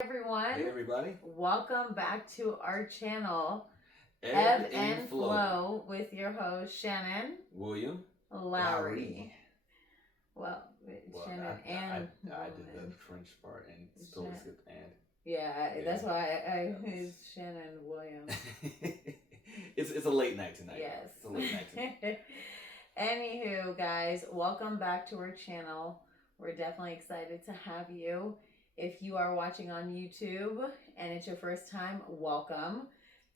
Everyone. Hey everybody. Welcome back to our channel, Ebb and Flow. with your host Shannon William Lowry. Well, Shannon I did the French part and still skipped and. Yeah, that's why it's Shannon William. It's a late night tonight. Yes. It's a late night tonight. Anywho, guys, welcome back to our channel. We're definitely excited to have you. If you are watching on YouTube and it's your first time, welcome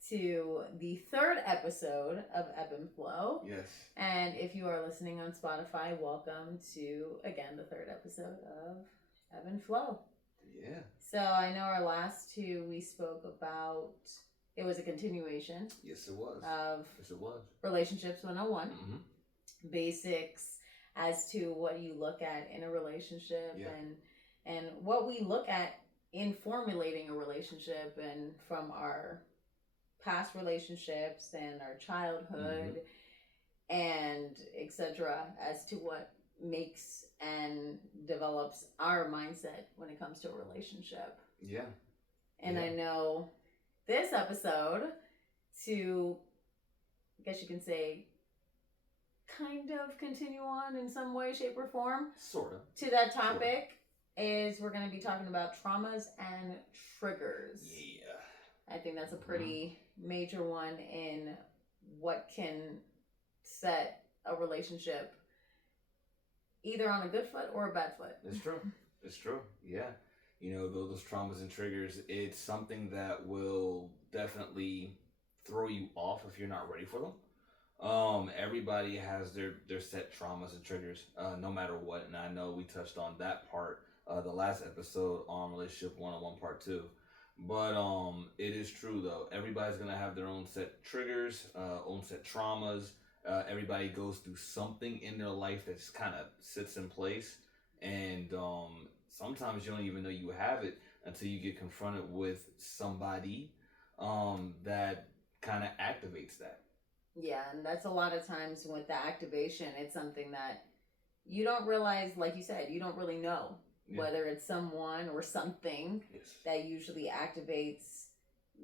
to the third episode of Ebb and Flow. Yes. And if you are listening on Spotify, welcome to, again, the third episode of Ebb and Flow. Yeah. So I know our last two we spoke about, it was a continuation. Yes, it was. Yes, it was. Relationships 101. Mm-hmm. Basics as to what you look at in a relationship, yeah. and what we look at in formulating a relationship, and from our past relationships and our childhood, and etc., as to what makes and develops our mindset when it comes to a relationship. Yeah. And I know this episode, to, I guess you can say, kind of continue on in some way, shape, or form. Sort of. To that topic is we're going to be talking about traumas and triggers. Yeah. I think that's a pretty major one in what can set a relationship either on a good foot or a bad foot. It's true. It's true. Yeah. You know, those traumas and triggers, it's something that will definitely throw you off if you're not ready for them. Everybody has their set traumas and triggers, no matter what. And I know we touched on that part, the last episode on Relationship 101 Part 2. But it is true though. Everybody's gonna have their own set triggers, own set traumas. Everybody goes through something in their life that just kind of sits in place, and sometimes you don't even know you have it until you get confronted with somebody that kind of activates that. Yeah, and that's a lot of times with the activation, it's something that you don't realize, like you said, you don't really know whether it's someone or something that usually activates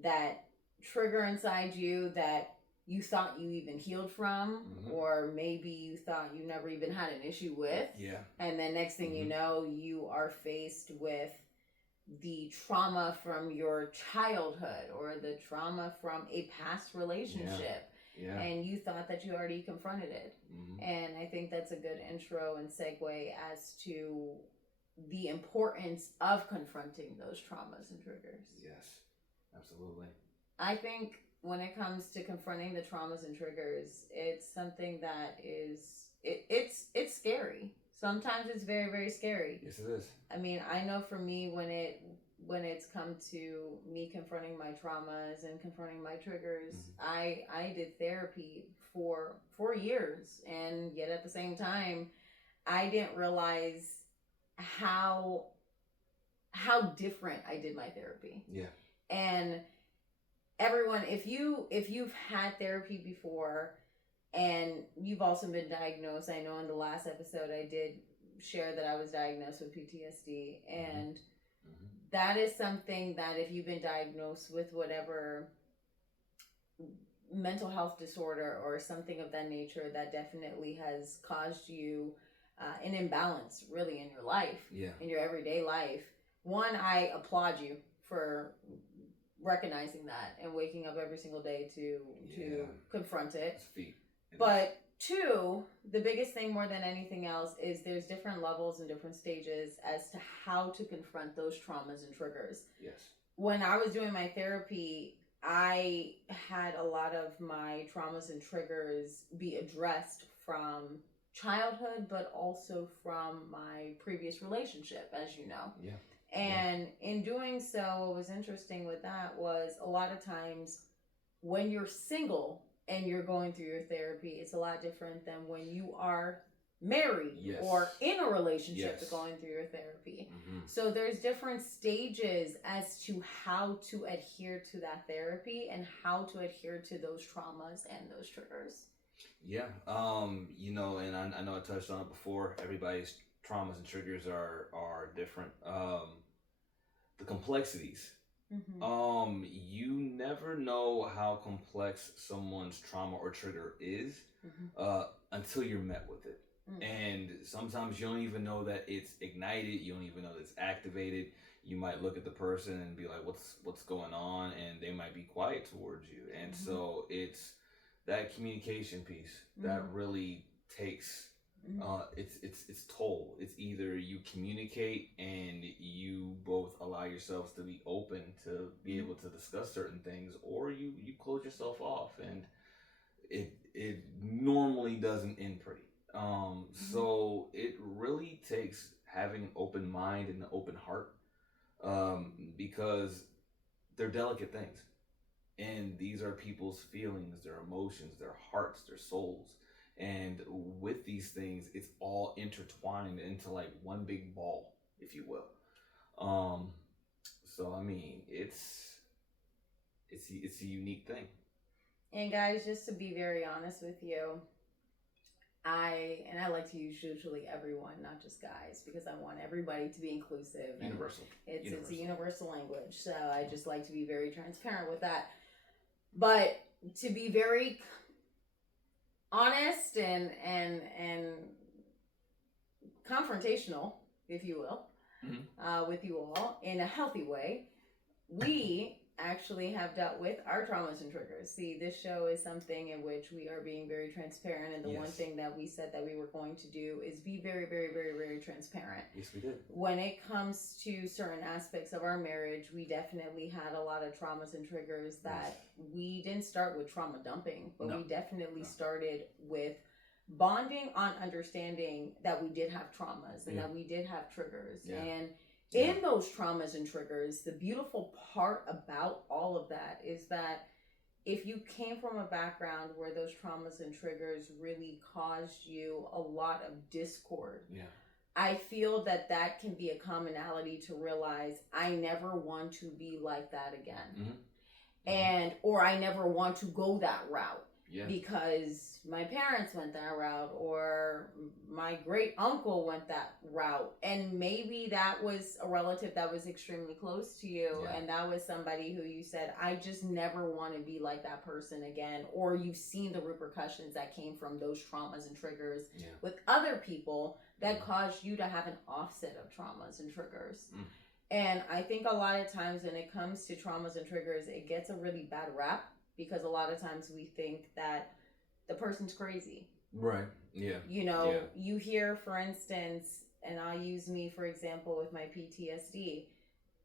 that trigger inside you that you thought you even healed from, or maybe you thought you never even had an issue with. Yeah. And then next thing you know, you are faced with the trauma from your childhood or the trauma from a past relationship. Yeah. And you thought that you already confronted it. And I think that's a good intro and segue as to the importance of confronting those traumas and triggers. Yes, absolutely. I think when it comes to confronting the traumas and triggers, it's something that is, it's scary. Sometimes it's very, very scary. Yes, it is. I mean, I know for me, when it's come to me confronting my traumas and confronting my triggers, I did therapy for 4 years, and yet at the same time, I didn't realize how different I did my therapy. Yeah. And everyone, if you've had therapy before and you've also been diagnosed, I know in the last episode I did share that I was diagnosed with PTSD, and that is something that if you've been diagnosed with whatever mental health disorder or something of that nature, that definitely has caused you an imbalance really in your life, in your everyday life. One, I applaud you for recognizing that and waking up every single day to confront it. But two, the biggest thing more than anything else is there's different levels and different stages as to how to confront those traumas and triggers. Yes. When I was doing my therapy, I had a lot of my traumas and triggers be addressed from childhood, but also from my previous relationship, as you know. Yeah. And in doing so, what was interesting with that was a lot of times when you're single and you're going through your therapy, it's a lot different than when you are married or in a relationship going through your therapy. So there's different stages as to how to adhere to that therapy and how to adhere to those traumas and those triggers. Yeah. You know, and I know I touched on it before. Everybody's traumas and triggers are different. the complexities. Mm-hmm. You never know how complex someone's trauma or trigger is until you're met with it. Mm-hmm. And sometimes you don't even know that it's ignited. You don't even know that it's activated. You might look at the person and be like, what's going on? And they might be quiet towards you. And so it's that communication piece that really takes its toll. It's either you communicate and you both allow yourselves to be open to be able to discuss certain things, or you close yourself off, and it normally doesn't end pretty. So it really takes having an open mind and an open heart, because they're delicate things, and these are people's feelings, their emotions, their hearts, their souls. And with these things, it's all intertwined into like one big ball, if you will. So I mean, it's a unique thing. And guys, just to be very honest with you, I like to use usually everyone, not just guys, because I want everybody to be inclusive. Universal. It's a universal language, so I just like to be very transparent with that. But to be very honest and confrontational, if you will, with you all in a healthy way, we actually have dealt with our traumas and triggers. See, this show is something in which we are being very transparent, and the one thing that we said that we were going to do is be very, very, very, very transparent. Yes, we did. When it comes to certain aspects of our marriage, we definitely had a lot of traumas and triggers that we didn't start with trauma dumping, but we definitely started with bonding on understanding that we did have traumas and that we did have triggers. And in those traumas and triggers, the beautiful part about all of that is that if you came from a background where those traumas and triggers really caused you a lot of discord, I feel that that can be a commonality to realize I never want to be like that again. And or I never want to go that route. Because my parents went that route, or my great uncle went that route, and maybe that was a relative that was extremely close to you, and that was somebody who you said, I just never want to be like that person again, or you've seen the repercussions that came from those traumas and triggers with other people that caused you to have an offset of traumas and triggers. And I think a lot of times when it comes to traumas and triggers, it gets a really bad rap, because a lot of times we think that the person's crazy. Right. Yeah. You know, you hear, for instance, and I'll use me, for example, with my PTSD.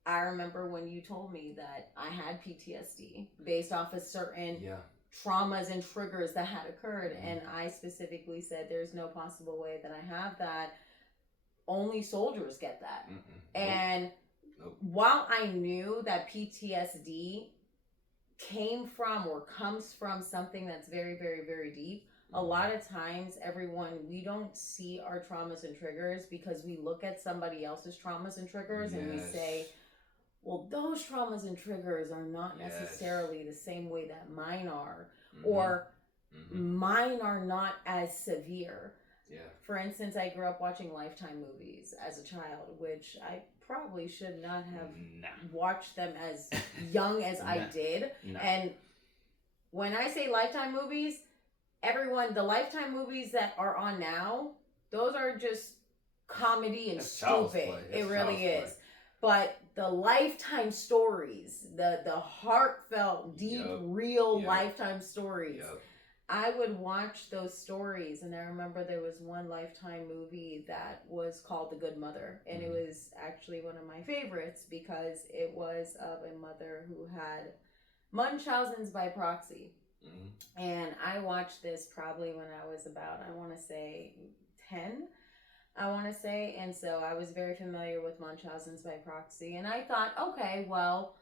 I remember when you told me that I had PTSD based off of certain traumas and triggers that had occurred. And I specifically said, there's no possible way that I have that. Only soldiers get that. And while I knew that PTSD came from or comes from something that's very, very, very deep, a lot of times, everyone, we don't see our traumas and triggers because we look at somebody else's traumas and triggers and we say, well, those traumas and triggers are not necessarily the same way that mine are, or mine are not as severe. For instance, I grew up watching Lifetime movies as a child, which I probably should not have watched them as young as I did. And when I say Lifetime movies, everyone, the Lifetime movies that are on now, those are just comedy and stupid. It really is. But the Lifetime stories, the heartfelt, deep, real Lifetime stories, I would watch those stories, and I remember there was one Lifetime movie that was called The Good Mother, and it was actually one of my favorites because it was of a mother who had Munchausen's by proxy. And I watched this probably when I was about, I want to say 10, and so I was very familiar with Munchausen's by proxy, and I thought, okay, well,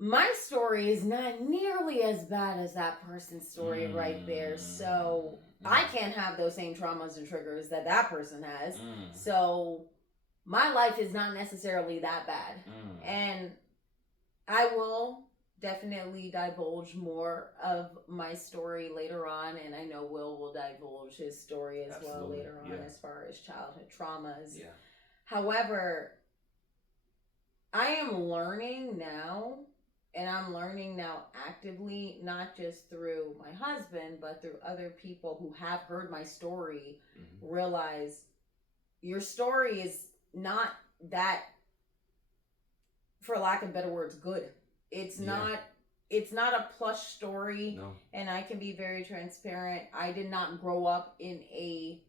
my story is not nearly as bad as that person's story right there. So I can't have those same traumas and triggers that that person has. So my life is not necessarily that bad. And I will definitely divulge more of my story later on. And I know will divulge his story as well later on as far as childhood traumas. However, I am learning now, and I'm learning now actively, not just through my husband, but through other people who have heard my story, realize your story is not that, for lack of better words, good. It's not a plush story. No. And I can be very transparent. I did not grow up in a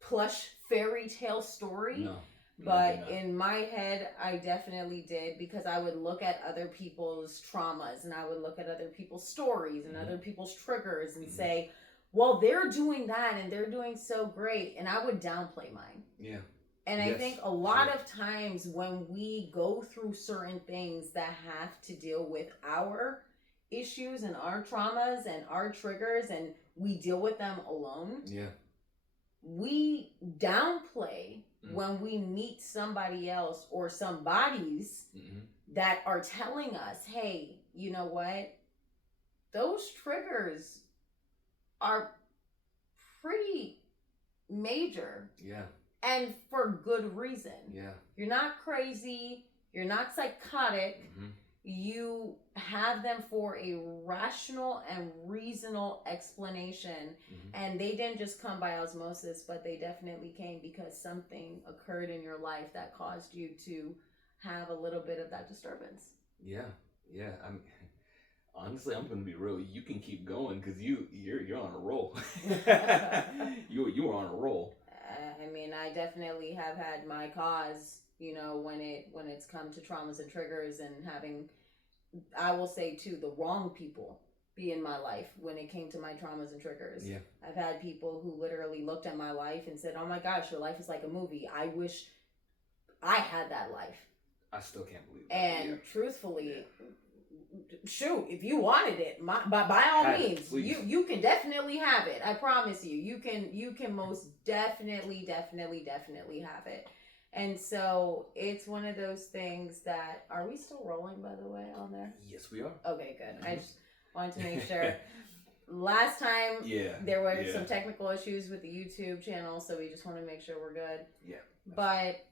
plush fairy tale story. No. But in my head, I definitely did, because I would look at other people's traumas, and I would look at other people's stories and other people's triggers and say, well, they're doing that and they're doing so great. And I would downplay mine. Yeah. And I think a lot of times when we go through certain things that have to deal with our issues and our traumas and our triggers, and we deal with them alone, we downplay when we meet somebody else or some bodies that are telling us, hey, you know what? Those triggers are pretty major. Yeah. And for good reason. Yeah. You're not crazy. You're not psychotic. You have them for a rational and reasonable explanation. And they didn't just come by osmosis, but they definitely came because something occurred in your life that caused you to have a little bit of that disturbance. Yeah. Yeah. Honestly, I'm gonna be real. You can keep going because you're on a roll. you are on a roll. I mean, I definitely have had my cause, you know, when it's come to traumas and triggers, and having, I will say too, the wrong people be in my life when it came to my traumas and triggers. Yeah. I've had people who literally looked at my life and said, oh my gosh, your life is like a movie. I wish I had that life. I still can't believe that. And truthfully, shoot, if you wanted it, by all means, you can definitely have it. I promise you, you can most definitely have it. And so it's one of those things that, are we still rolling, by the way, on there? Yes, we are. Okay, good. I just wanted to make sure. Last time, there were some technical issues with the YouTube channel, so we just want to make sure we're good. Yeah. But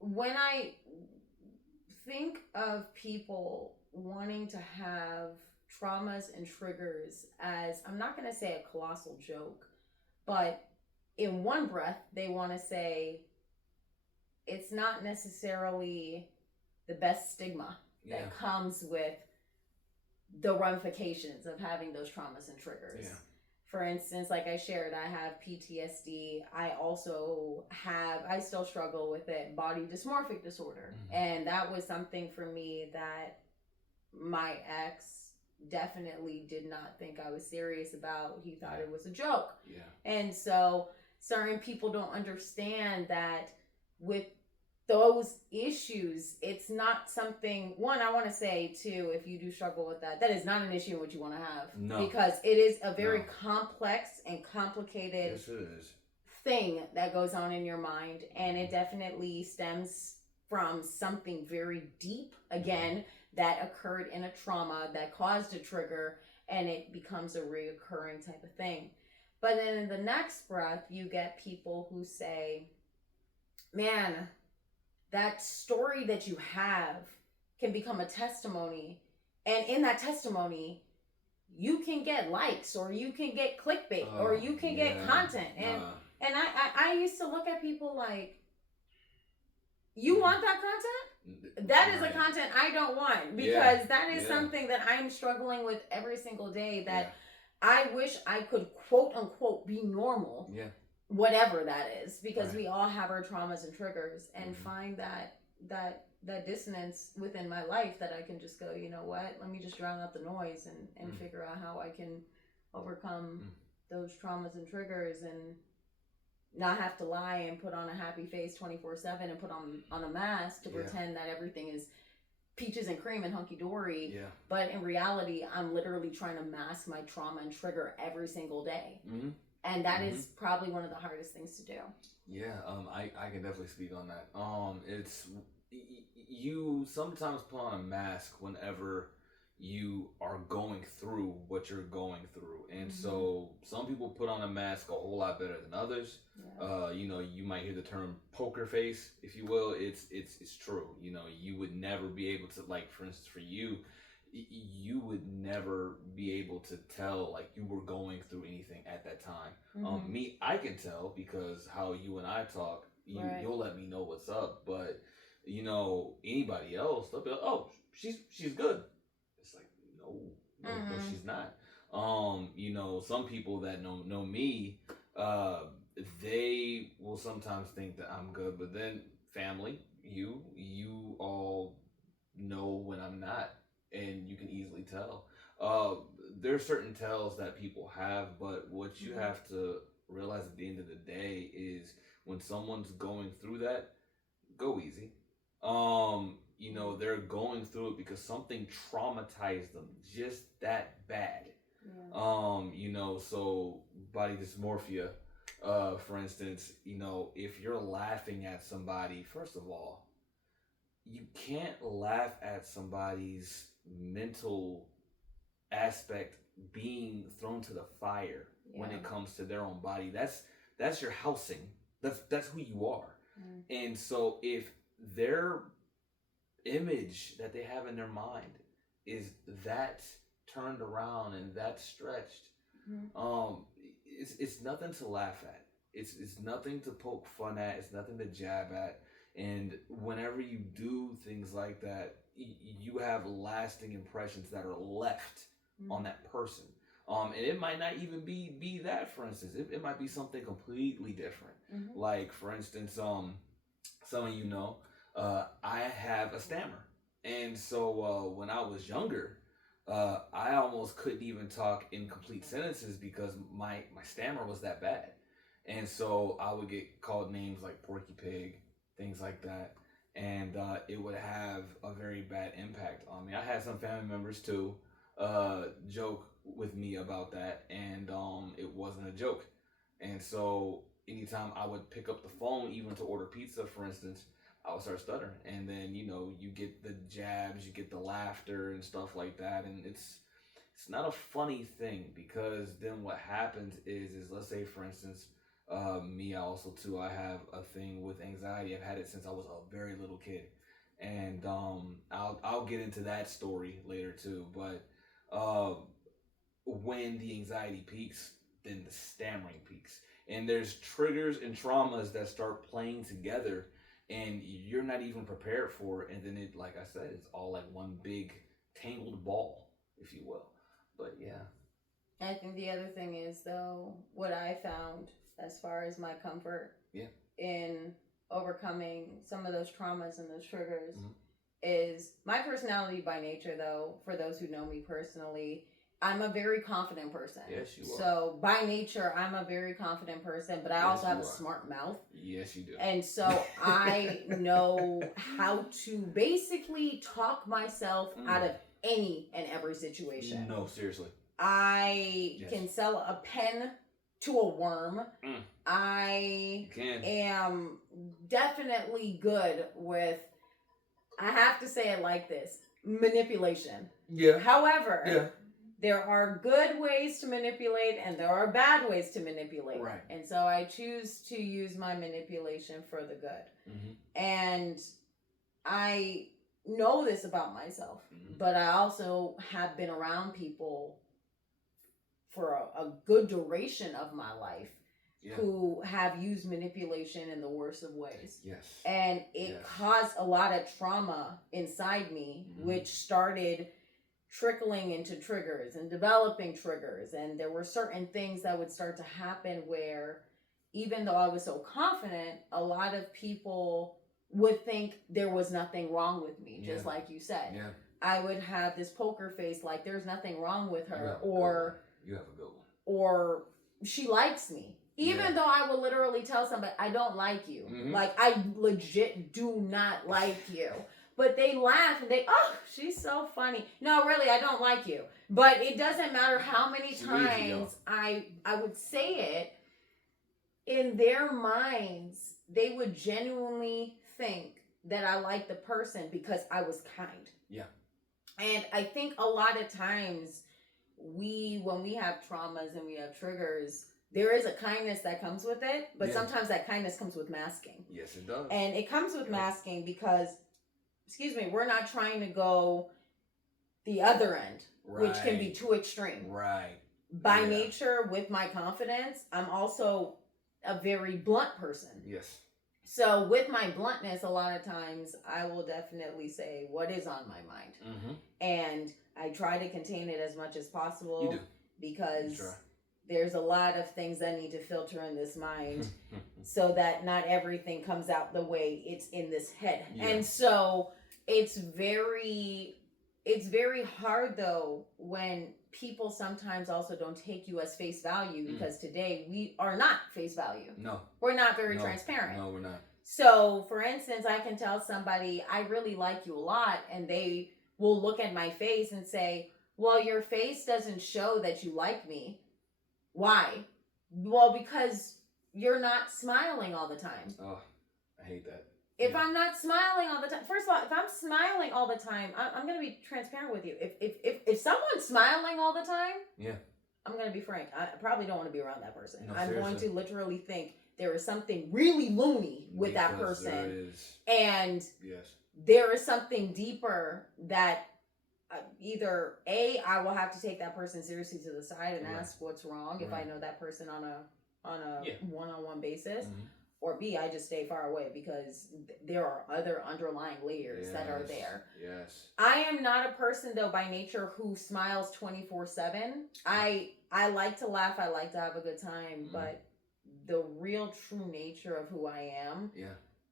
when I think of people wanting to have traumas and triggers as, I'm not going to say a colossal joke, but in one breath, they want to say it's not necessarily the best stigma that comes with the ramifications of having those traumas and triggers. Yeah. For instance, like I shared, I have PTSD. I still struggle with it, body dysmorphic disorder. And that was something for me that my ex definitely did not think I was serious about. He thought it was a joke. Yeah. And so certain people don't understand that with those issues, it's not something, one, I want to say too, if you do struggle with that is not an issue what you want to have. No. Because it is a very complex and complicated thing that goes on in your mind. And it definitely stems from something very deep, again, that occurred in a trauma that caused a trigger, and it becomes a reoccurring type of thing. But then in the next breath, you get people who say, man, that story that you have can become a testimony. And in that testimony, you can get likes, or you can get clickbait, or you can get content. And I used to look at people like, you want that content? That is a content I don't want, because that is something that I'm struggling with every single day, that I wish I could quote unquote be normal. Yeah. Whatever that is, because we all have our traumas and triggers, and find that dissonance within my life that I can just go, you know what, let me just drown out the noise and figure out how I can overcome those traumas and triggers, and not have to lie and put on a happy face 24/7 and put on a mask to pretend that everything is peaches and cream and hunky-dory. Yeah. But in reality, I'm literally trying to mask my trauma and trigger every single day. And that is probably one of the hardest things to do. Yeah, I can definitely speak on that. It's, you sometimes put on a mask whenever you are going through what you're going through. And so some people put on a mask a whole lot better than others. Yeah. You know, you might hear the term poker face, if you will. It's true. You know, you would never be able to, like, for instance, for you, you would never be able to tell like you were going through anything at that time. Me, I can tell because how you and I talk. You'll let me know what's up, but you know, anybody else, they'll be like, oh, she's good. It's like, no, she's not. You know, some people that know me, they will sometimes think that I'm good, but then family, you all know when I'm not, and you can easily tell. There are certain tells that people have, but what you have to realize at the end of the day is when someone's going through that, go easy. You know, they're going through it because something traumatized them just that bad. Yeah. You know, so body dysmorphia, for instance, you know, if you're laughing at somebody, first of all, you can't laugh at somebody's mental aspect being thrown to the fire when it comes to their own body. That's your housing. That's who you are. And so if their image that they have in their mind is that turned around and that stretched, it's nothing to laugh at. It's nothing to poke fun at. It's nothing to jab at. And whenever you do things like that, you have lasting impressions that are left on that person. And it might not even be that, for instance. It might be something completely different. Like, for instance, some of you know, I have a stammer. And so when I was younger, I almost couldn't even talk in complete sentences because my stammer was that bad. And so I would get called names like Porky Pig, things like that. And it would have a very bad impact on me. I had some family members too joke with me about that, and it wasn't a joke. And so anytime I would pick up the phone, even to order pizza, for instance, I would start stuttering. And then, you know, you get the jabs, you get the laughter and stuff like that. And it's not a funny thing, because then what happens is let's say, for instance, me also too, I have a thing with anxiety. I've had it since I was a very little kid. And I'll get into that story later too. But when the anxiety peaks, then the stammering peaks. And there's triggers and traumas that start playing together, and you're not even prepared for it. And then it, like I said, it's all like one big tangled ball, if you will. But yeah. I think the other thing is, though, what I found as far as my comfort in overcoming some of those traumas and those triggers is my personality by nature, though, for those who know me personally, I'm a very confident person. Yes, you are. So by nature, I'm a very confident person, but I also have a smart mouth. Yes, you do. And so I know how to basically talk myself out of any and every situation. No, seriously. I can sell a pen to a worm. I am definitely good with, I have to say it like this, manipulation. Yeah. However, there are good ways to manipulate and there are bad ways to manipulate. Right. And so I choose to use my manipulation for the good. And I know this about myself, but I also have been around people for a good duration of my life who have used manipulation in the worst of ways. Yes. And it caused a lot of trauma inside me, which started trickling into triggers and developing triggers. And there were certain things that would start to happen where, even though I was so confident, a lot of people would think there was nothing wrong with me, just like you said. Yeah. I would have this poker face, like there's nothing wrong with her, or you have a good one, or she likes me. Even though I will literally tell somebody, I don't like you. Like, I legit do not like you. But they laugh and oh, she's so funny. No, really, I don't like you. But it doesn't matter how many times I would say it, in their minds, they would genuinely think that I liked the person because I was kind. Yeah. And I think a lot of times when we have traumas and we have triggers, there is a kindness that comes with it, but sometimes that kindness comes with masking. Yes, it does. And it comes with masking because, excuse me, we're not trying to go the other end, which can be too extreme. Right. By nature, with my confidence, I'm also a very blunt person. Yes. So with my bluntness, a lot of times I will definitely say what is on my mind. Mm-hmm. And I try to contain it as much as possible. You do. Because there's a lot of things that need to filter in this mind so that not everything comes out the way it's in this head. Yeah. And so it's very hard though when people sometimes also don't take you as face value, because today we are not face value. No. We're not very transparent. No, we're not. So, for instance, I can tell somebody, I really like you a lot, and they will look at my face and say, well, your face doesn't show that you like me. Why? Well, because you're not smiling all the time. Oh, I hate that. If I'm not smiling all the time, first of all, if I'm smiling all the time, I'm going to be transparent with you. If someone's smiling all the time, I'm going to be frank. I probably don't want to be around that person. No, I'm going to literally think there is something really loony with that person. There is. And there is something deeper that either I will have to take that person seriously to the side and ask what's wrong if I know that person on a one-on-one basis. Mm-hmm. Or B, I just stay far away because there are other underlying layers that are there. Yes. I am not a person, though, by nature who smiles 24/7. I like to laugh. I like to have a good time. Mm-hmm. But the real true nature of who I am,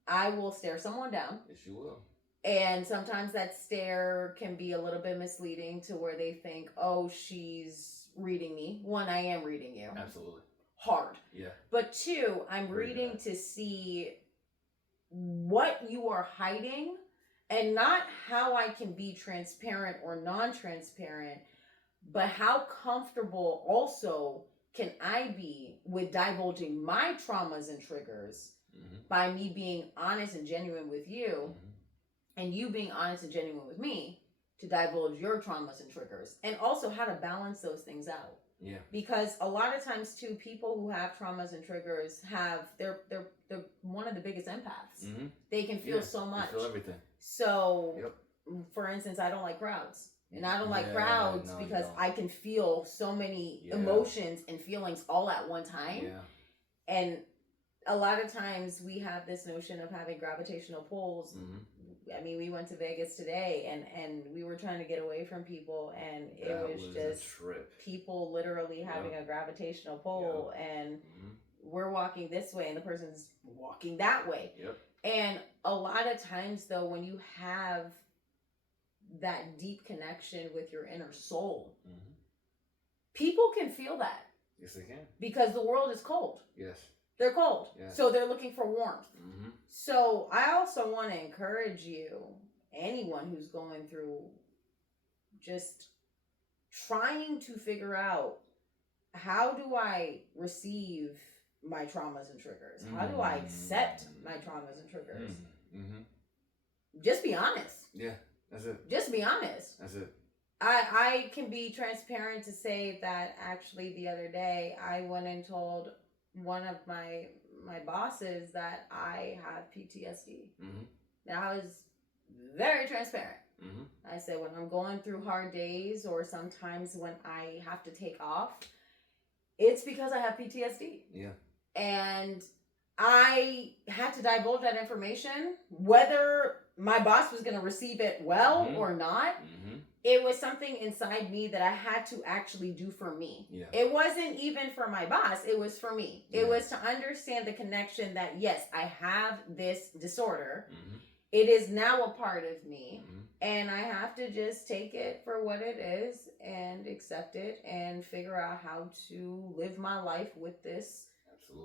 I will stare someone down. Yes, you will. And sometimes that stare can be a little bit misleading to where they think, oh, she's reading me. One, I am reading you. Absolutely. Hard. Yeah. But two, I'm reading to see what you are hiding and not how I can be transparent or non-transparent, but how comfortable also can I be with divulging my traumas and triggers by me being honest and genuine with you and you being honest and genuine with me to divulge your traumas and triggers, and also how to balance those things out. Yeah. Because a lot of times too, people who have traumas and triggers they're one of the biggest empaths. Mm-hmm. They can feel so much. They feel everything. So, for instance, I don't like crowds. And I don't like crowds because I can feel so many emotions and feelings all at one time. Yeah. And a lot of times we have this notion of having gravitational pulls. Mm-hmm. I mean, we went to Vegas today and we were trying to get away from people, and it was just people literally having a gravitational pull, and we're walking this way and the person's walking that way. Yep. And a lot of times though, when you have that deep connection with your inner soul, people can feel that. Yes, they can. Because the world is cold. Yes. They're cold. Yes. So they're looking for warmth. Mm-hmm. So I also want to encourage you, anyone who's going through just trying to figure out, how do I receive my traumas and triggers? How do I accept my traumas and triggers? Mm-hmm. Just be honest. Yeah, that's it. Just be honest. That's it. I can be transparent to say that actually the other day I went and told one of my bosses that I have PTSD. Mm-hmm. Now, I was very transparent. Mm-hmm. I said, when I'm going through hard days or sometimes when I have to take off, it's because I have PTSD. Yeah. And I had to divulge that information, whether my boss was going to receive it well or not. Mm-hmm. It was something inside me that I had to actually do for me. Yeah. It wasn't even for my boss. It was for me. Yeah. It was to understand the connection that, yes, I have this disorder. Mm-hmm. It is now a part of me. Mm-hmm. And I have to just take it for what it is and accept it and figure out how to live my life with this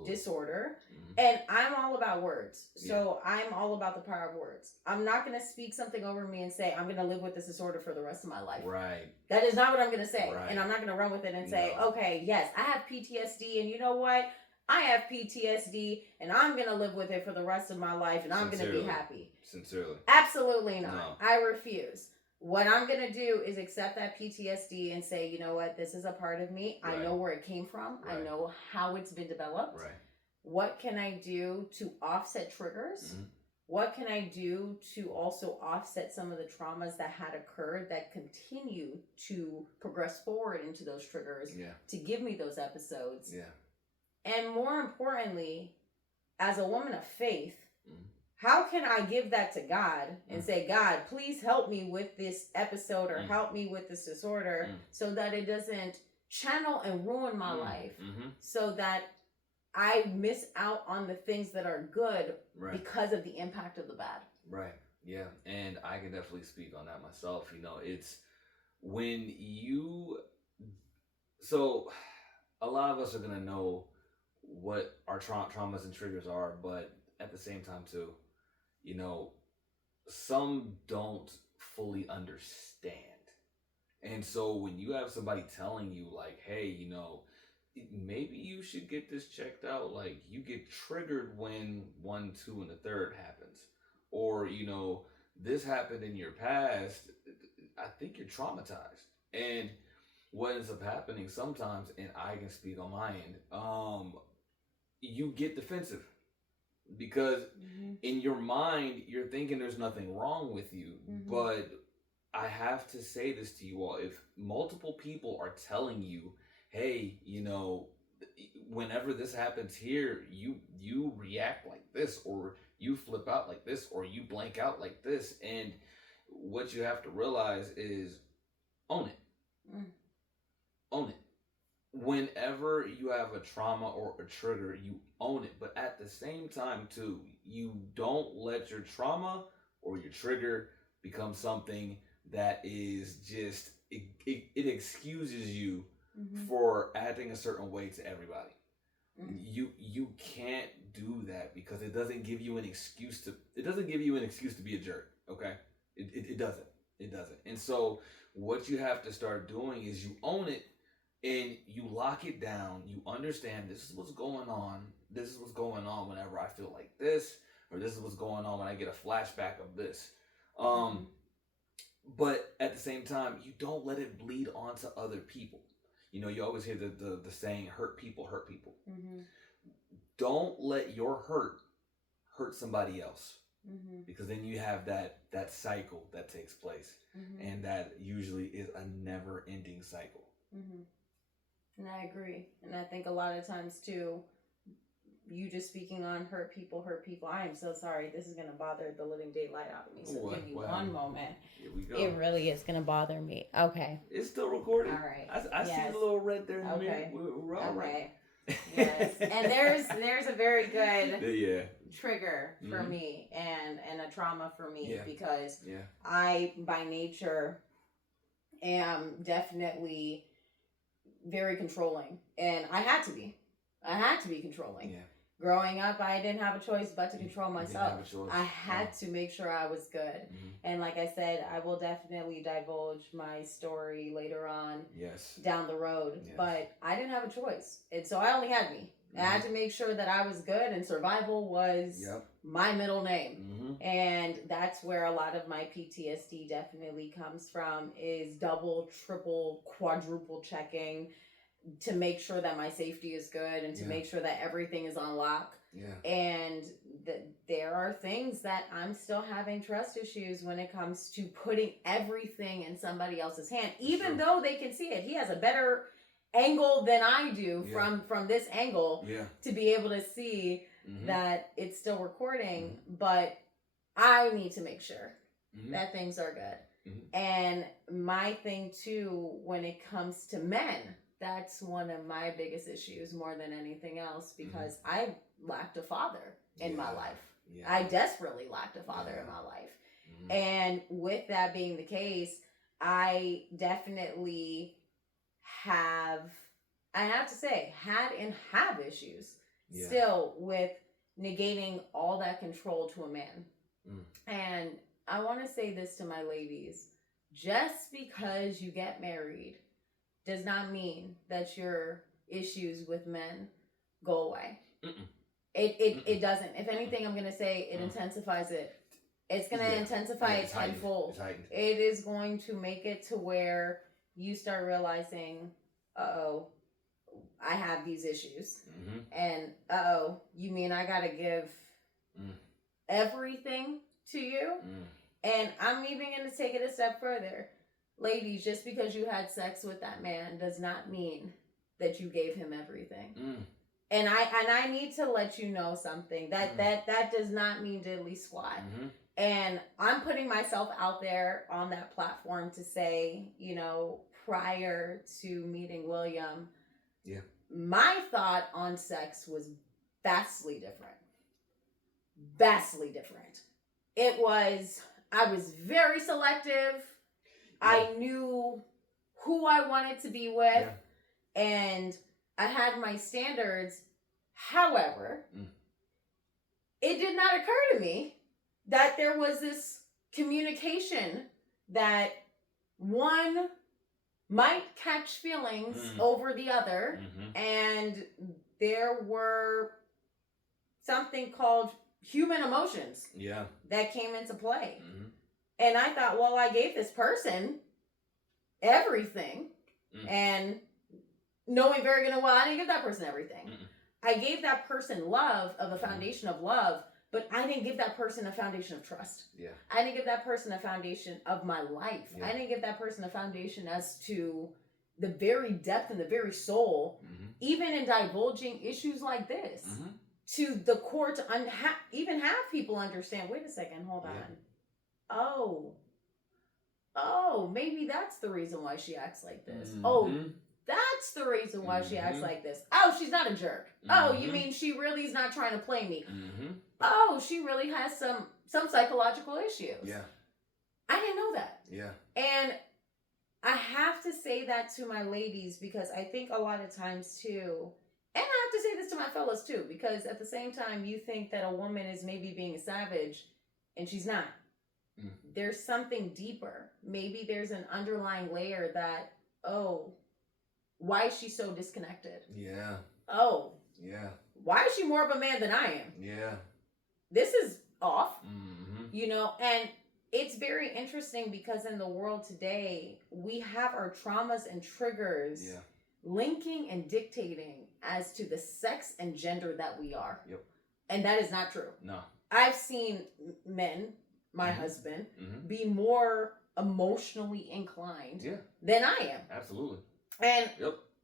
disorder. Mm-hmm. And I'm all about words. So I'm all about the power of words. I'm not going to speak something over me and say, I'm going to live with this disorder for the rest of my life. Right. That is not what I'm going to say. Right. And I'm not going to run with it and say, okay, yes, I have PTSD. And you know what? I have PTSD and I'm going to live with it for the rest of my life and I'm going to be happy. Sincerely. Absolutely not. No. I refuse. What I'm going to do is accept that PTSD and say, you know what, this is a part of me. Right. I know where it came from. Right. I know how it's been developed. Right. What can I do to offset triggers? Mm-hmm. What can I do to also offset some of the traumas that had occurred that continue to progress forward into those triggers to give me those episodes? Yeah. And more importantly, as a woman of faith, how can I give that to God and say, God, please help me with this episode or help me with this disorder so that it doesn't channel and ruin my life, so that I miss out on the things that are good because of the impact of the bad. Right. Yeah. And I can definitely speak on that myself. You know, it's when you, so a lot of us are going to know what our traumas and triggers are, but at the same time too, you know, some don't fully understand. And so when you have somebody telling you like, hey, you know, maybe you should get this checked out. Like, you get triggered when 1, 2, and the third happens. Or, you know, this happened in your past. I think you're traumatized. And what ends up happening sometimes, and I can speak on my end, you get defensive. Because in your mind, you're thinking there's nothing wrong with you. But I have to say this to you all. If multiple people are telling you, hey, you know, whenever this happens here, you react like this, or you flip out like this, or you blank out like this. And what you have to realize is own it. Own it. Whenever you have a trauma or a trigger, you own it. But at the same time, too, you don't let your trauma or your trigger become something that is just, it excuses you for acting a certain way to everybody. You can't do that, because it doesn't give you an excuse to be a jerk. Okay, it doesn't. And so what you have to start doing is you own it, and you lock it down. You understand, this is what's going on. This is what's going on whenever I feel like this, or this is what's going on when I get a flashback of this. But at the same time, you don't let it bleed onto other people. You know, you always hear the saying, hurt people hurt people. Don't let your hurt somebody else. Because then you have that cycle that takes place. And that usually is a never-ending cycle. And I agree. And I think a lot of times too, you just speaking on hurt people. I am so sorry. This is going to bother the living daylight out of me. So give me one moment. Here we go. It really is going to bother me. Okay. It's still recording. All right. I see the little red there in the mirror. We're all right. Yes. And there's a very good trigger for me and a trauma for me, because I, by nature, am definitely very controlling. And I had to be controlling. Yeah. Growing up, I didn't have a choice but to control myself. I had to make sure I was good. And like I said, I will definitely divulge my story later on down the road. Yes. But I didn't have a choice. And so I only had me. I had to make sure that I was good, and survival was my middle name. And that's where a lot of my PTSD definitely comes from, is double, triple, quadruple checking to make sure that my safety is good, and to make sure that everything is on lock. And there are things that I'm still having trust issues when it comes to putting everything in somebody else's hand, even though they can see it. He has a better angle than I do from this angle to be able to see that it's still recording. But I need to make sure that things are good. And my thing too, when it comes to men, that's one of my biggest issues more than anything else, because I lacked a father in my life. I desperately lacked a father in my life. And with that being the case, I definitely have issues still with negating all that control to a man. And I want to say this to my ladies: just because you get married does not mean that your issues with men go away. It doesn't. If anything, I'm going to say it intensifies it. It's going to intensify it tenfold. It is going to make it to where you start realizing, uh-oh, I have these issues. Mm-hmm. And, uh-oh, you mean I got to give everything to you? And I'm even going to take it a step further. Ladies, just because you had sex with that man does not mean that you gave him everything. And I need to let you know something. That does not mean diddly squat. Mm-hmm. And I'm putting myself out there on that platform to say, you know, prior to meeting William, my thought on sex was vastly different. Vastly different. I was very selective. I knew who I wanted to be with, and I had my standards. However, it did not occur to me that there was this communication that one might catch feelings over the other, and there were something called human emotions that came into play. And I thought, well, I gave this person everything, and knowing very well, I didn't give that person everything. I gave that person love, of a foundation of love, but I didn't give that person a foundation of trust. I didn't give that person a foundation of my life. I didn't give that person a foundation as to the very depth and the very soul, even in divulging issues like this, to the core, to even have people understand, wait a second, hold on. Oh, maybe that's the reason why she acts like this. Oh, that's the reason why she acts like this. Oh, she's not a jerk. Oh, you mean she really is not trying to play me? Oh, she really has some psychological issues. I didn't know that. And I have to say that to my ladies, because I think a lot of times too, and I have to say this to my fellas too, because at the same time you think that a woman is maybe being a savage, and she's not. There's something deeper. Maybe there's an underlying layer that, oh, why is she so disconnected? Oh. Why is she more of a man than I am? This is off. You know, and it's very interesting because in the world today, we have our traumas and triggers linking and dictating as to the sex and gender that we are. And that is not true. No. I've seen men, my husband, be more emotionally inclined than I am. Absolutely. And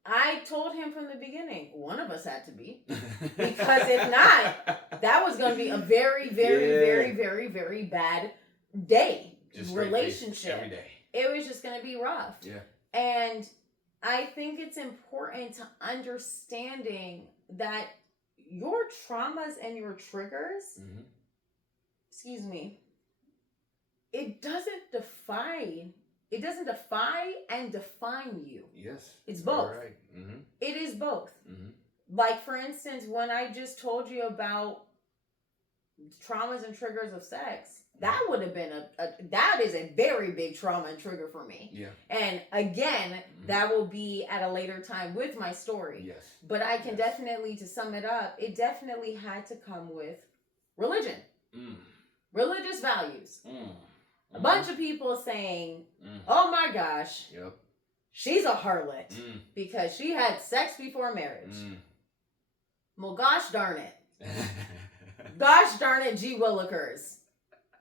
I told him from the beginning, one of us had to be. Because if not, that was going to be a very, very, very, very, very bad day. Just relationship. Every day. It was just going to be rough. And I think it's important to understanding that your traumas and your triggers, excuse me, it doesn't defy and define you. It's both. Right. It is both. Like, for instance, when I just told you about traumas and triggers of sex, that would have been that is a very big trauma and trigger for me. And again, that will be at a later time with my story. But I can definitely, to sum it up, it definitely had to come with religion. Religious values. A bunch of people saying, oh my gosh, she's a harlot because she had sex before marriage. Well, gosh darn it. Gosh darn it, G. Willikers.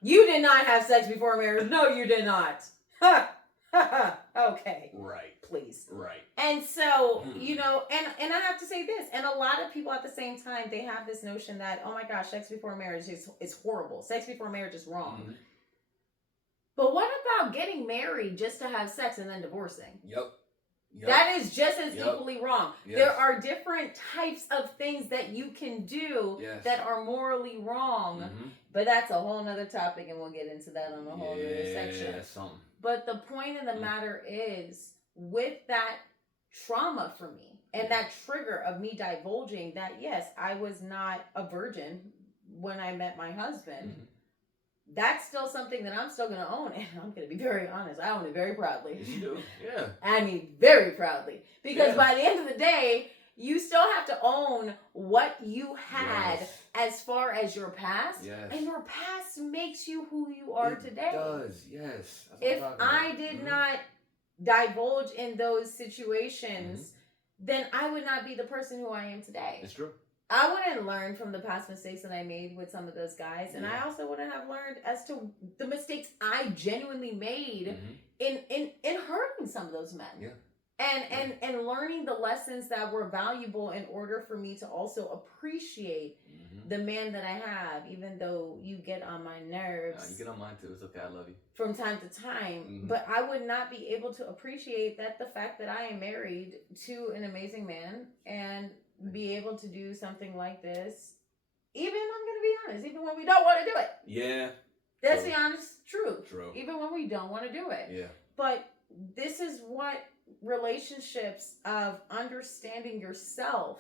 You did not have sex before marriage. No, you did not. Okay. Right. Please. Right. And so, you know, and I have to say this, and a lot of people at the same time, they have this notion that, oh my gosh, sex before marriage is horrible. Sex before marriage is wrong. But what about getting married just to have sex and then divorcing? That is just as equally wrong. There are different types of things that you can do that are morally wrong. But that's a whole nother topic, and we'll get into that on a whole other section. But the point of the matter is, with that trauma for me, and that trigger of me divulging that, yes, I was not a virgin when I met my husband, that's still something that I'm still going to own. And I'm going to be very honest. I own it very proudly. Yes, you do. I mean, very proudly. Because by the end of the day, you still have to own what you had as far as your past. And your past makes you who you are today. It does, yes. If I did not divulge in those situations, then I would not be the person who I am today. It's true. I wouldn't learn from the past mistakes that I made with some of those guys, and I also wouldn't have learned as to the mistakes I genuinely made in hurting some of those men. And learning the lessons that were valuable in order for me to also appreciate the man that I have, even though you get on my nerves. You get on mine too. It's okay. I love you. From time to time. But I would not be able to appreciate the fact that I am married to an amazing man and be able to do something like this. Even, I'm going to be honest, even when we don't want to do it. Yeah. That's the honest truth. True. Even when we don't want to do it. Yeah. But this is what relationships of understanding yourself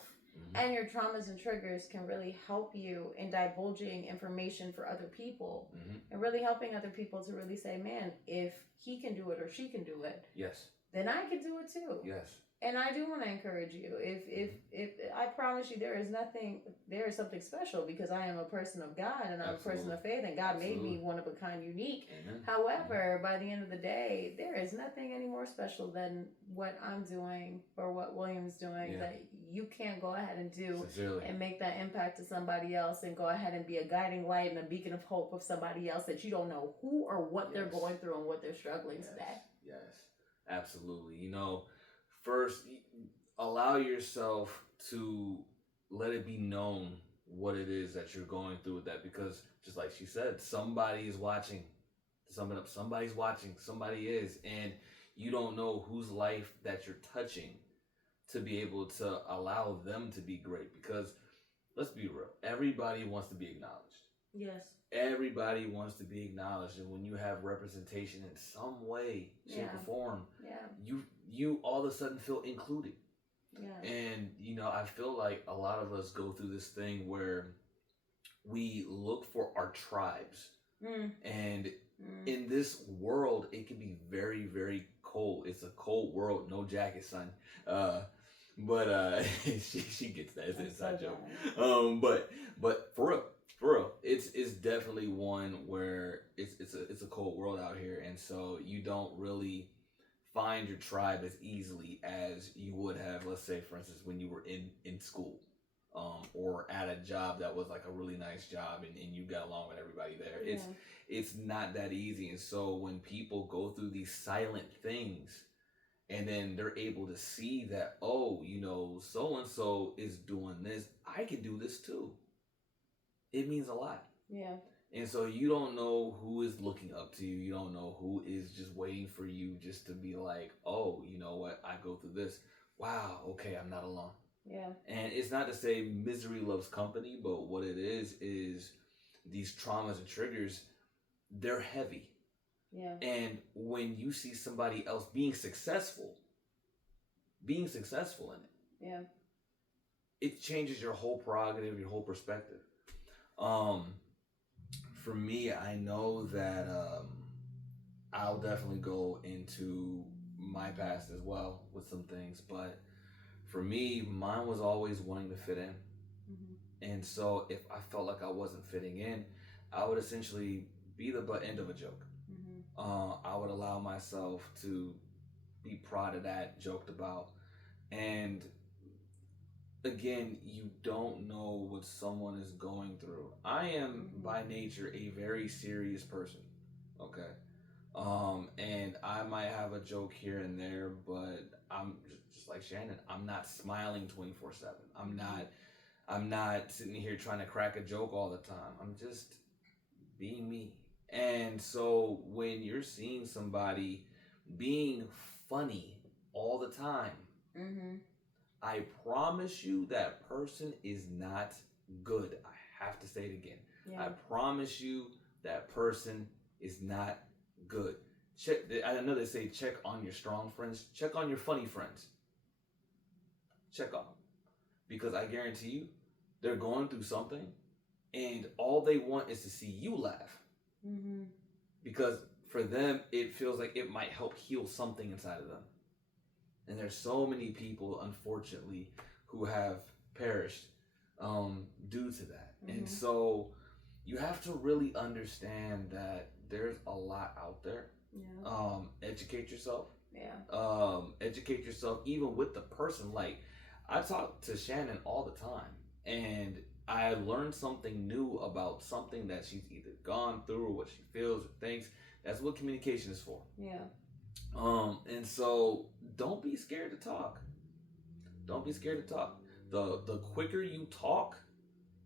and your traumas and triggers can really help you in divulging information for other people and really helping other people to really say, man, if he can do it or she can do it, then I can do it too. And I do want to encourage you. If I promise you, there is something special because I am a person of God and I'm a person of faith, and God made me one of a kind, unique. However, by the end of the day, there is nothing any more special than what I'm doing or what William's doing that you can't go ahead and do and make that impact to somebody else and go ahead and be a guiding light and a beacon of hope of somebody else that you don't know who or what they're going through and what they're struggling today. Yes, absolutely. First, allow yourself to let it be known what it is that you're going through with that, because just like she said, somebody is watching. To sum it up, somebody's watching. Somebody is, and you don't know whose life that you're touching to be able to allow them to be great. Because let's be real, everybody wants to be acknowledged. Yes. Everybody wants to be acknowledged, and when you have representation in some way, shape, or form, you all of a sudden feel included. And I feel like a lot of us go through this thing where we look for our tribes, and in this world, it can be very, very cold. It's a cold world. No jacket, son. But she gets that. It's an inside joke. But for real, it's definitely one where it's a cold world out here, and so you don't really find your tribe as easily as you would have, let's say, for instance, when you were in school, or at a job that was like a really nice job, and you got along with everybody there. It's not that easy, and so when people go through these silent things, and then they're able to see that, oh, so and so is doing this, I can do this too. It means a lot. Yeah. And so you don't know who is looking up to you. You don't know who is just waiting for you just to be like, oh, you know what? I go through this. Wow. Okay. I'm not alone. Yeah. And it's not to say misery loves company, but what it is these traumas and triggers, they're heavy. Yeah. And when you see somebody else being successful in it, it changes your whole prerogative, your whole perspective. For me, I know that I'll definitely go into my past as well with some things, but for me, mine was always wanting to fit in. And so if I felt like I wasn't fitting in, I would essentially be the butt end of a joke. I would allow myself to be prodded at, joked about, and again, you don't know what someone is going through. I am by nature a very serious person, okay? And I might have a joke here and there, but I'm just like Shannon. I'm not smiling 24/7. I'm not sitting here trying to crack a joke all the time. I'm just being me. And so when you're seeing somebody being funny all the time, I promise you that person is not good. I have to say it again. I promise you that person is not good. I know they say check on your strong friends. Check on your funny friends. Check on them. Because I guarantee you, they're going through something, and all they want is to see you laugh. Because for them, it feels like it might help heal something inside of them. And there's so many people, unfortunately, who have perished due to that. And so you have to really understand that there's a lot out there. Yeah. Educate yourself. Yeah. Educate yourself even with the person. Like, I talk to Shannon all the time, and I learned something new about something that she's either gone through or what she feels or thinks. That's what communication is for. Yeah. And so don't be scared to talk. Don't be scared to talk. The quicker you talk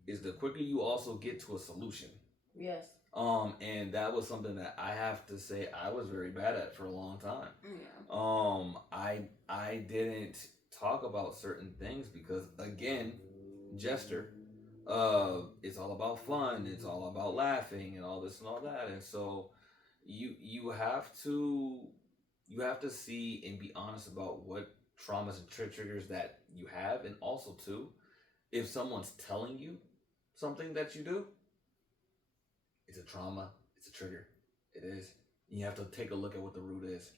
is the quicker you also get to a solution. Yes. And that was something that I have to say I was very bad at for a long time. Yeah. I didn't talk about certain things because, again, Jester, it's all about fun, it's all about laughing and all this and all that. And so you have to see and be honest about what traumas and triggers that you have, and also too, if someone's telling you something that you do, it's a trauma, it's a trigger. It is. You have to take a look at what the root is.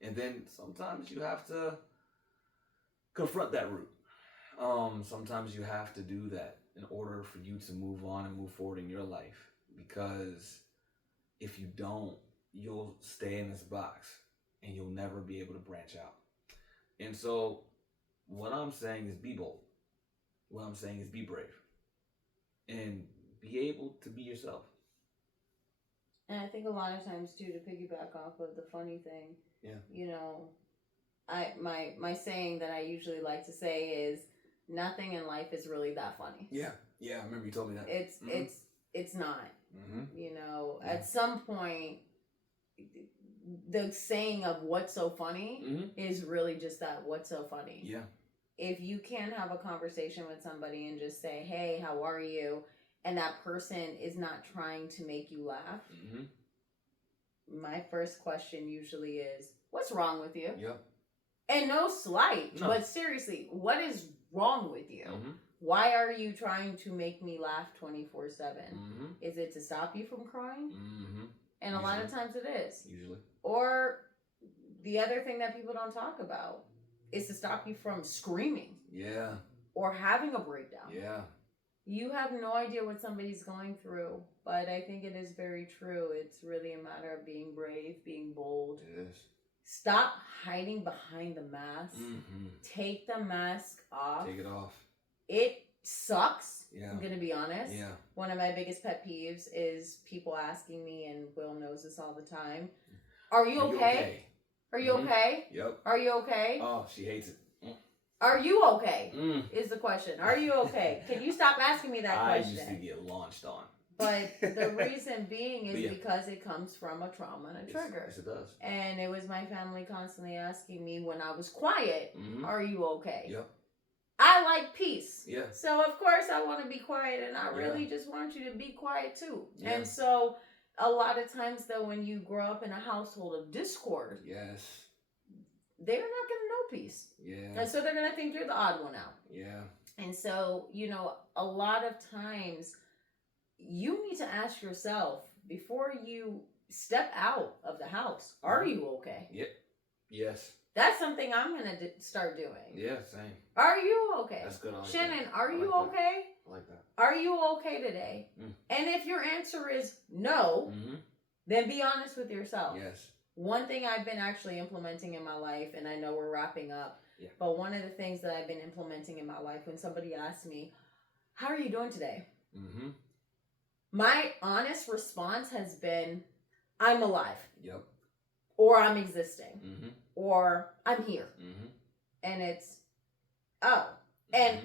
And then sometimes you have to confront that root. Sometimes you have to do that in order for you to move on and move forward in your life. Because if you don't, you'll stay in this box and you'll never be able to branch out. And so what I'm saying is be bold. What I'm saying is be brave. And be able to be yourself. And I think a lot of times too, to piggyback off of the funny thing, you know, my saying that I usually like to say is nothing in life is really that funny. Yeah, I remember you told me that. It's not. Mm-hmm. You know, at some point, the saying of what's so funny is really just that, what's so funny. Yeah. If you can have a conversation with somebody and just say, hey, how are you? And that person is not trying to make you laugh. Mm-hmm. My first question usually is, what's wrong with you? Yep. And no slight, but seriously, what is wrong with you? Mm-hmm. Why are you trying to make me laugh 24/7? Mm-hmm. Is it to stop you from crying? Mm-hmm. And a lot of times it is. Usually. Or the other thing that people don't talk about is to stop you from screaming. Yeah. Or having a breakdown. Yeah. You have no idea what somebody's going through, but I think it is very true. It's really a matter of being brave, being bold. It is. Stop hiding behind the mask. Mm-hmm. Take the mask off. Take it off. It sucks. Yeah. I'm going to be honest. Yeah. One of my biggest pet peeves is people asking me, and Will knows this all the time, Are you okay? Are you okay? Yep. Are you okay? Oh, she hates it. Are you okay? Is the question. Are you okay? Can you stop asking me that question? I used to get launched on. But the reason being is because it comes from a trauma and a trigger. Yes, it does. And it was my family constantly asking me when I was quiet, are you okay? Yep. I like peace. Yeah. So, of course, I want to be quiet, and I really just want you to be quiet, too. Yeah. And so, a lot of times, though, when you grow up in a household of discord, they're not going to know peace. Yeah. And so, they're going to think you're the odd one out. Yeah. And so, you know, a lot of times, you need to ask yourself, before you step out of the house, are you okay? Yep. Yes. That's something I'm going to start doing. Yeah, same. Are you okay? That's good. Shannon, are you okay? I like that. Are you okay today? And if your answer is no, then be honest with yourself. Yes. One thing I've been actually implementing in my life, and I know we're wrapping up, but one of the things that I've been implementing in my life, when somebody asks me, how are you doing today? My honest response has been, I'm alive. Yep. Or I'm existing. Or I'm here. And it's, and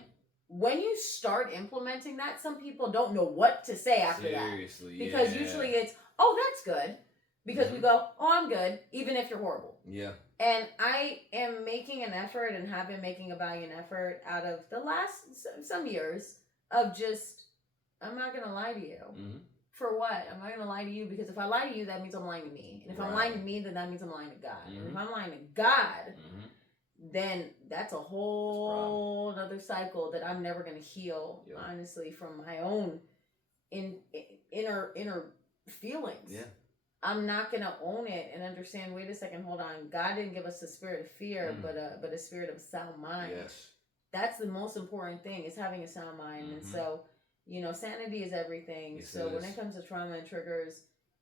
when you start implementing that, some people don't know what to say after that. Seriously, because usually it's, that's good. Because we go, I'm good, even if you're horrible. Yeah. And I am making an effort and have been making a valiant effort out of the last some years of just, I'm not going to lie to you. For what? I'm not going to lie to you, because if I lie to you, that means I'm lying to me. And if I'm lying to me, then that means I'm lying to God. And if I'm lying to God, then that's a whole other cycle that I'm never going to heal, honestly, from my own inner feelings. Yeah. I'm not going to own it and understand, wait a second, hold on. God didn't give us a spirit of fear, but a spirit of sound mind. Yes. that's the most important thing, is having a sound mind. And so, you know, sanity is everything. Yes, so when it comes to trauma and triggers,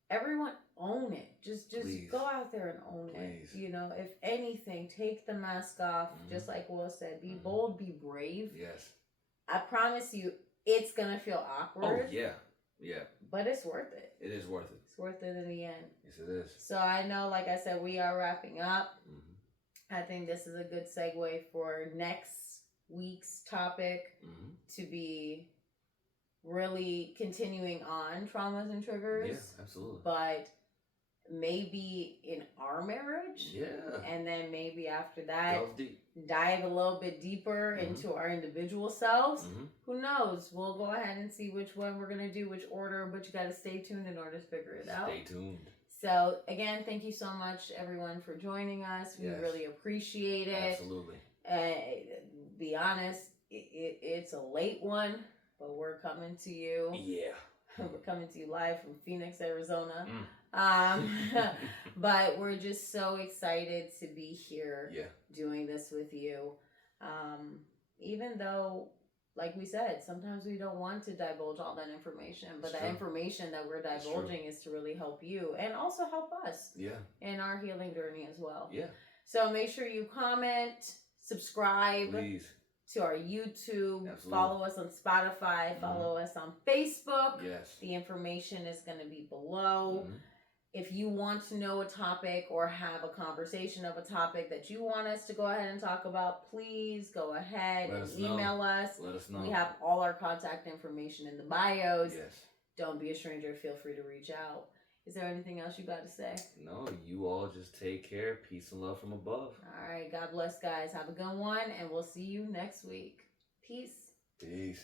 everyone own it. Just Please. go out there and own it. You know, if anything, take the mask off. Just like Will said, be bold, be brave. Yes. I promise you, it's gonna feel awkward. Oh yeah, yeah. But it's worth it. It is worth it. It's worth it in the end. Yes, it is. So I know, like I said, we are wrapping up. I think this is a good segue for next week's topic to be really continuing on traumas and triggers. Yeah, absolutely. But maybe in our marriage. Yeah. And then maybe after that, deep. dive a little bit deeper into our individual selves. Who knows? We'll go ahead and see which one we're going to do, which order, but you got to stay tuned in order to figure it out. Stay tuned. So, again, thank you so much, everyone, for joining us. We really appreciate it. Absolutely. Be honest, it's a late one, but we're coming to you. Yeah. We're coming to you live from Phoenix, Arizona. But we're just so excited to be here doing this with you. Even though, like we said, sometimes we don't want to divulge all that information, but the information that we're divulging is to really help you and also help us in our healing journey as well. Yeah. So make sure you comment, subscribe. Please. To our YouTube. Absolutely. Follow us on Spotify. Follow us on Facebook. Yes. The information is going to be below. If you want to know a topic or have a conversation of a topic that you want us to go ahead and talk about, please go ahead and email us. Let us know. We have all our contact information in the bios. Yes. Don't be a stranger. Feel free to reach out. Is there anything else you got to say? No, you all just take care. Peace and love from above. All right. God bless, guys. Have a good one, and we'll see you next week. Peace. Peace.